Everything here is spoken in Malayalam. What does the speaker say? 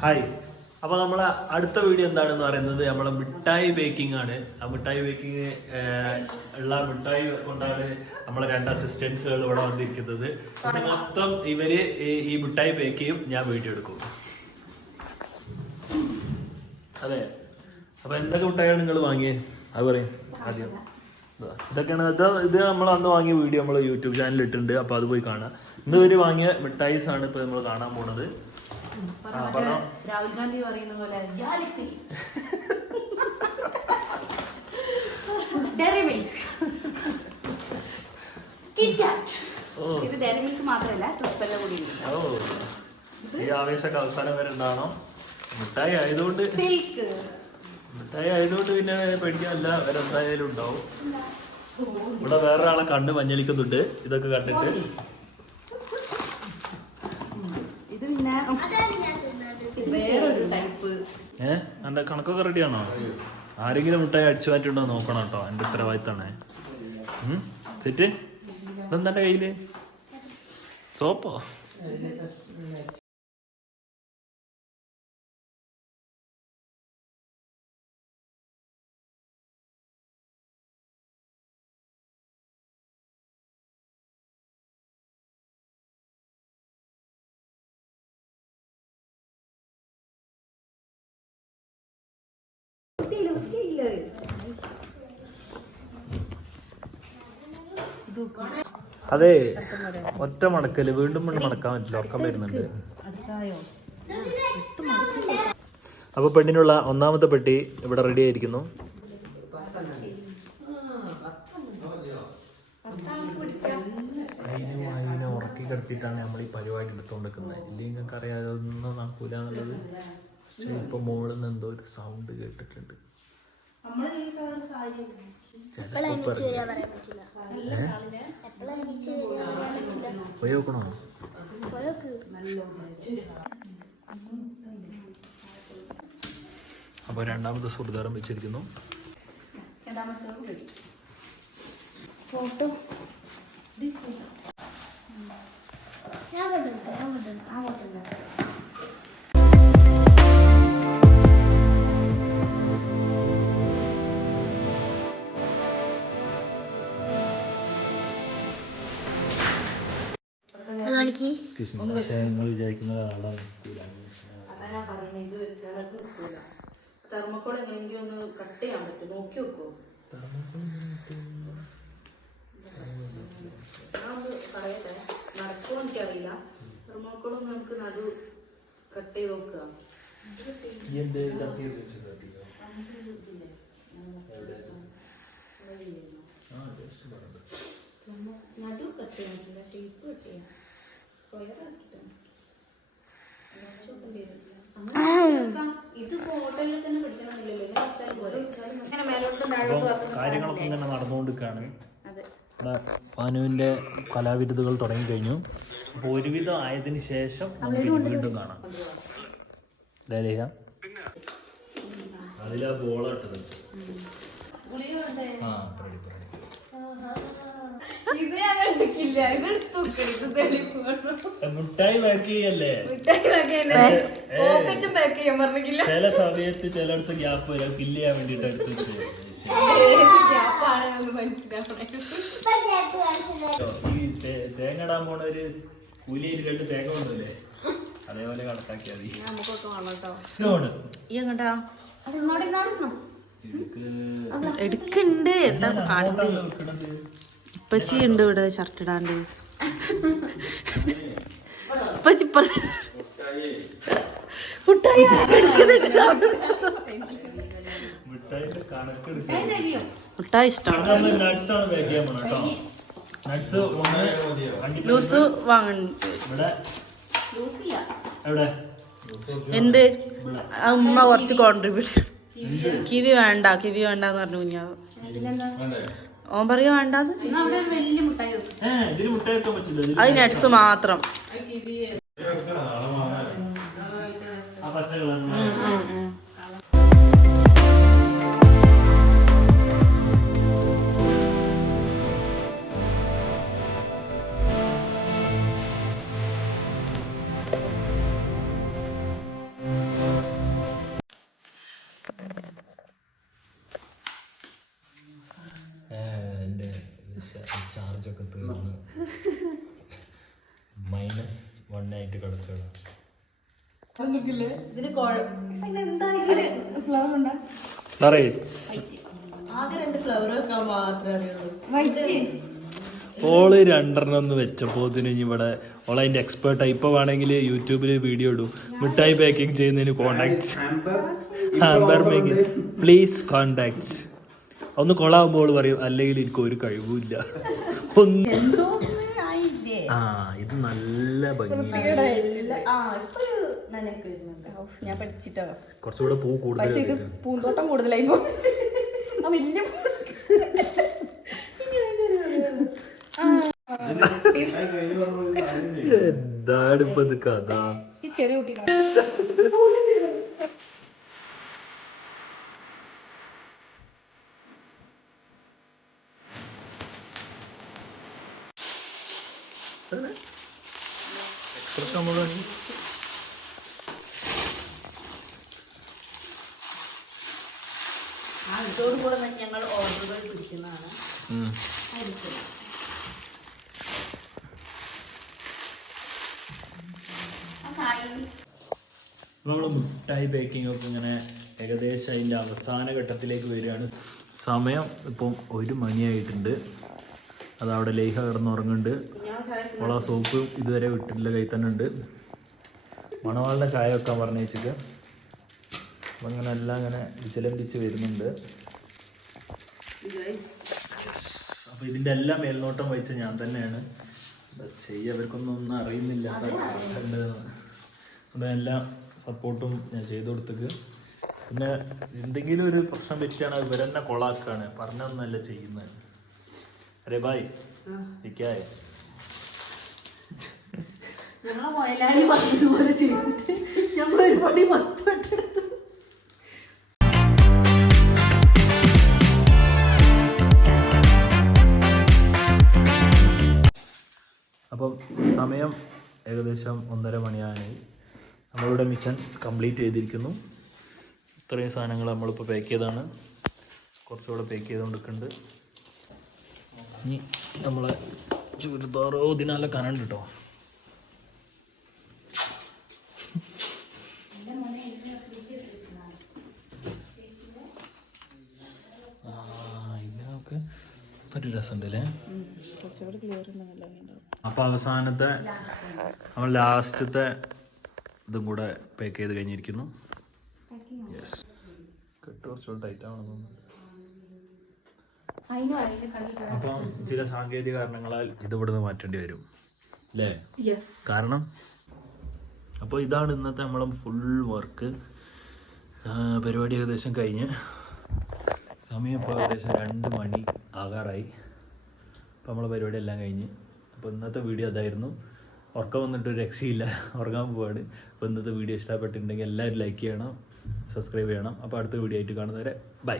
ഹായ് അപ്പൊ നമ്മളെ അടുത്ത വീഡിയോ എന്താണെന്ന് പറയുന്നത് നമ്മളെ മിഠായി ബേക്കിംഗ് ആണ്. ആ മിഠായി ബേക്കിംഗ് ഉള്ള മിഠായി കൊണ്ടാണ് നമ്മളെ രണ്ട് അസിസ്റ്റൻസുകൾ ഇവിടെ വന്നിരിക്കുന്നത്. മൊത്തം ഇവർ ഈ- മിഠായി ബേക്ക് ചെയ്യും. ഞാൻ വീഡിയോ എടുക്കും. അതെ. അപ്പൊ എന്തൊക്കെ മിഠായിയാണ് നിങ്ങൾ വാങ്ങിയത് അത് പറയും. ആദ്യം. ഇതൊക്കെയാണ്. ഇത് ഇത് നമ്മൾ അന്ന് വാങ്ങിയ വീഡിയോ നമ്മൾ യൂട്യൂബ് ചാനലിൽ ഇട്ടിട്ടുണ്ട്. അപ്പൊ അത് പോയി കാണാം. ഇന്ന് ഇവർ വാങ്ങിയ മിഠായിസ് ആണ് ഇപ്പൊ നമ്മൾ കാണാൻ പോണത്. രാഹുൽ ഗാന്ധി പറയുന്ന പോലെ ഗാലക്സി ഡെറി മിൽക്ക് കിറ്റ്കാറ്റ് ഓ. ഇത് ഡെറി മിൽക്ക് മാത്രമല്ല ക്രിസ്പെല്ലാം കൂടി ഈ ആവേശമൊക്കെ അവസാനം വരെ ഉണ്ടാവണം. മിഠായി ആയതുകൊണ്ട് സിൽക്ക് മിഠായി ആയതുകൊണ്ട് പിന്നെ പേടിക്കാനല്ല. എന്തായാലും ഉണ്ടാവും. ഇവിടെ വേറൊരാളെ കണ്ട് മഞ്ഞളിക്കുന്നുണ്ട്. ഇതൊക്കെ കണ്ടിട്ട് ഇത് പിന്നെ വേറൊരു ടൈപ്പ് എന്റെ കണക്കൊക്കെ റെഡിയാണോ ആരെങ്കിലും മിഠായി അടിച്ചു മാറ്റിണ്ടോ നോക്കണം കേട്ടോ എന്റെ ഉത്തരവാദിത്തമാണ്. സെറ്റ് ഇതെന്താ കയ്യിൽ? സോപ്പോ? അതെ ഒറ്റ മടക്കൽ. വീണ്ടും വീണ്ടും മടക്കാൻ പറ്റില്ല. ഉറക്കം വരുന്നുണ്ട്. അപ്പൊ പെണ്ണിനുള്ള ഒന്നാമത്തെ പെട്ടി ഇവിടെ റെഡി ആയിരിക്കുന്നു. ാണ് നമ്മൾ ഈ പരിപാടി എടുത്തോണ്ടിരിക്കുന്നത്. ഇല്ലെങ്കിൽ നിങ്ങൾക്ക് അറിയാതെ ഒന്നും നടക്കൂല എന്നുള്ളത്. പക്ഷെ ഇപ്പൊ മോളിൽ നിന്ന് എന്തോ ഒരു സൗണ്ട് കേട്ടിട്ടുണ്ട്. അപ്പൊ രണ്ടാമത്തെ സുഹൃദാരം വെച്ചിരിക്കുന്നു. ഫോട്ടോ. ഞാൻ കണ്ടിട്ടുണ്ട് ഞാൻ കണ്ടിട്ടുണ്ട് കാണിക്ക് പക്ഷേ നിങ്ങൾ വിചാരിക്കുന്ന ആളാണ് അതാ ഞാൻ പറയുന്നത് ഇത് വെച്ചാൽ അത് നിൽക്കൂല തെർമക്കോൾ എങ്ങനെയെങ്കിലും ഒന്ന് കട്ട് ചെയ്യാൻ പറ്റും നോക്കി വെക്കോ. ഞാൻ ഒന്ന് പറയട്ടെ. നടക്കുമോ എനിക്കറിയില്ല. നമുക്ക് നടു കട്ട് ചെയ്ത് നോക്കുക. നടു കട്ട് ചെയ്യാൻ പറ്റില്ല ഷേപ്പ് കട്ട് ചെയ്യാം കാര്യങ്ങളൊക്കെ ഇങ്ങനെ നടന്നുകൊണ്ടിരിക്കുകയാണ് ഇവിടെ പാനുവിന്റെ കലാവിരുദ്ധകൾ തുടങ്ങിക്കഴിഞ്ഞു. അപ്പോൾ ഒരുവിധം ആയതിനു ശേഷം നമുക്ക് വീണ്ടും കാണാം. ലേഖ അതിലാ ബോളാട്ടത് ആ പറയടി, പറയടി. ഇത് ഞാൻ കണ്ടിട്ടില്ല ഇത് എടുത്തു മിഠായി പാക്ക് ചെയ്യല്ലേ? മിഠായി പാക്ക് പോക്കറ്റും പാക്ക് ചെയ്യാൻ പറഞ്ഞില്ല ചില സമയത്ത് ചിലടത്ത് ഗ്യാപ്പ് വരാം. ഫില്ല് ചെയ്യാൻ വേണ്ടിട്ട് എടുത്ത് വെച്ച് ഏത് ഗ്യാപ്പാണെന്ന് മനസ്സിലാവണേ. ഈ തേ- തേങ്ങ ഇടാൻ പോണ ഒരു കൂലിയിൽ രണ്ട് തേങ്ങ കൊണ്ടല്ലേ അതേപോലെ കണക്കാക്കിയാൽ മതി. നമുക്കൊക്കെ വേണം കേട്ടോ. ഇങ്ങോട്ട്. ഈ എങ്ങട്ടാ? അത് ഇങ്ങോട്ട് ഇങ്ങോട്ട്. എനിക്ക് എടുക്കണ്ട്. എന്താ വെക്കണത്. ഇപ്പച്ചി ഉണ്ട് ഇവിടെ ഷർട്ട് ഇടാണ്ട്. ഇപ്പച്ചി മുട്ടായി എടുക്കുന്നുണ്ട് ഇഷ്ടമാണ് ലൂസ് എന്ത്? അമ്മ ഉമ്മ കുറച്ച് കോൺട്രിബ്യൂട്ട് കിവി വേണ്ട കിവി വേണ്ട എന്ന് പറഞ്ഞു കുഞ്ഞാവ്. ഓൻ പറയോ വേണ്ടാന്ന്? എന്നാ മാത്രം. ഒരു അറിയുള്ളൂ. വൈറ്റ് ഓൾ രണ്ടെണ്ണം ഒന്ന് വെച്ചപ്പോ ഇവിടെ ഓള അതിന്റെ എക്സ്പേർട്ട് ഇപ്പൊ വേണമെങ്കിൽ യൂട്യൂബിൽ വീഡിയോ ഇടും. മിഠായി പാക്കിംഗ് ചെയ്യുന്നതിന് contact hamper making please contact ഒന്ന് കൊളാകുമ്പോൾ പറയും അല്ലെങ്കിൽ എനിക്ക് ഒരു കഴിവുമില്ല. ഒന്ന് ആ ഇത് നല്ല ഞാൻ പഠിച്ചിട്ടോ. കുറച്ചുകൂടെ പൂ കൂടുതൽ പക്ഷെ ഇത് പൂന്തോട്ടം കൂടുതലായി വലിയ എന്താണ് ഇപ്പൊ ഇത് കഥ? ഈ ചെറിയ കുട്ടികൾ തന്നെ ഞങ്ങൾ ഓർഡറുകൾ നമ്മൾ മിഠായി ബേക്കിംഗ് ഒക്കെ ഇങ്ങനെ ഏകദേശം അതിന്റെ അവസാന ഘട്ടത്തിലേക്ക് വരികയാണ്. സമയം ഇപ്പം ഒരു മണിയായിട്ടുണ്ട്. അതവിടെ ലേഹ കിടന്നുറങ്ങുന്നുണ്ട്. ഓള സോപ്പ് ഇതുവരെ വിട്ടിട്ടില്ല കൈ തന്നെ ഉണ്ട്. മണവാളിന്റെ ചായ വെക്കാൻ പറഞ്ഞു വെച്ചിട്ട്. അപ്പം അങ്ങനെ എല്ലാം അങ്ങനെ വിചലംബിച്ച് വരുന്നുണ്ട്. അപ്പൊ ഇതിന്റെ എല്ലാം മേൽനോട്ടം വഹിച്ച ഞാൻ തന്നെയാണ്. ചെയ്യവർക്കൊന്നും ചെയ്യുക അവർക്കൊന്നും ഒന്നും അറിയുന്നില്ല. അവിടെ എല്ലാ സപ്പോർട്ടും ഞാൻ ചെയ്തു കൊടുത്തേക്ക് പിന്നെ എന്തെങ്കിലും ഒരു പ്രശ്നം പറ്റിയാണ്? ഇവരെന്നെ കൊളാക്കാണ്. പറഞ്ഞൊന്നല്ല ചെയ്യുന്നത്. അരേ ബായ് ഇരിക്കായേ ഞങ്ങളെ മുയലാളി പറഞ്ഞതുപോലെ ചെയ്തിട്ട് ഞങ്ങൾ ഒരുപാട് വട്ടെടുത്തു അപ്പം സമയം ഏകദേശം ഒന്നര മണിയായി. നമ്മളിവിടെ മിഷൻ കംപ്ലീറ്റ് ചെയ്തിരിക്കുന്നു. ഇത്രയും സാധനങ്ങൾ നമ്മളിപ്പോൾ പാക്ക് ചെയ്താണ് കുറച്ചുകൂടെ പാക്ക് ചെയ്തുകൊണ്ടിരിക്കുന്നുണ്ട്. ഇനി നമ്മളെ ചുരിദാറോ ഇതിനാലെ കനണ്ട് കേട്ടോ. ഒരു അപ്പൊ അവസാനത്തെ നമ്മൾ ലാസ്റ്റത്തെ ഇതും കൂടെ പാക്ക് ചെയ്ത് കഴിഞ്ഞിരിക്കുന്നു. യെസ് കെട്ട് കുറച്ചുകൂടെ ടൈറ്റ് അപ്പം ചില സാങ്കേതിക കാരണങ്ങളാൽ ഇത് ഇവിടുന്ന് മാറ്റേണ്ടി വരും. അല്ലേ? യെസ് കാരണം അപ്പോൾ ഇതാണ് ഇന്നത്തെ നമ്മളെ ഫുൾ വർക്ക് പരിപാടി ഏകദേശം കഴിഞ്ഞ്. സമയം ഇപ്പോൾ ഏകദേശം രണ്ട് മണി ആകാറായി. അപ്പോൾ നമ്മളെ പരിപാടി എല്ലാം കഴിഞ്ഞ്. അപ്പോൾ ഇന്നത്തെ വീഡിയോ അതായിരുന്നു. ഉറക്കം വന്നിട്ട് ഒരു രക്ഷയില്ല. ഉറങ്ങാൻ പോവാണ്. അപ്പോൾ ഇന്നത്തെ വീഡിയോ ഇഷ്ടപ്പെട്ടിട്ടുണ്ടെങ്കിൽ എല്ലാവരും ലൈക്ക് ചെയ്യണം സബ്സ്ക്രൈബ് ചെയ്യണം. അപ്പോൾ അടുത്ത വീഡിയോ ആയിട്ട് കാണുന്നവരെ ബൈ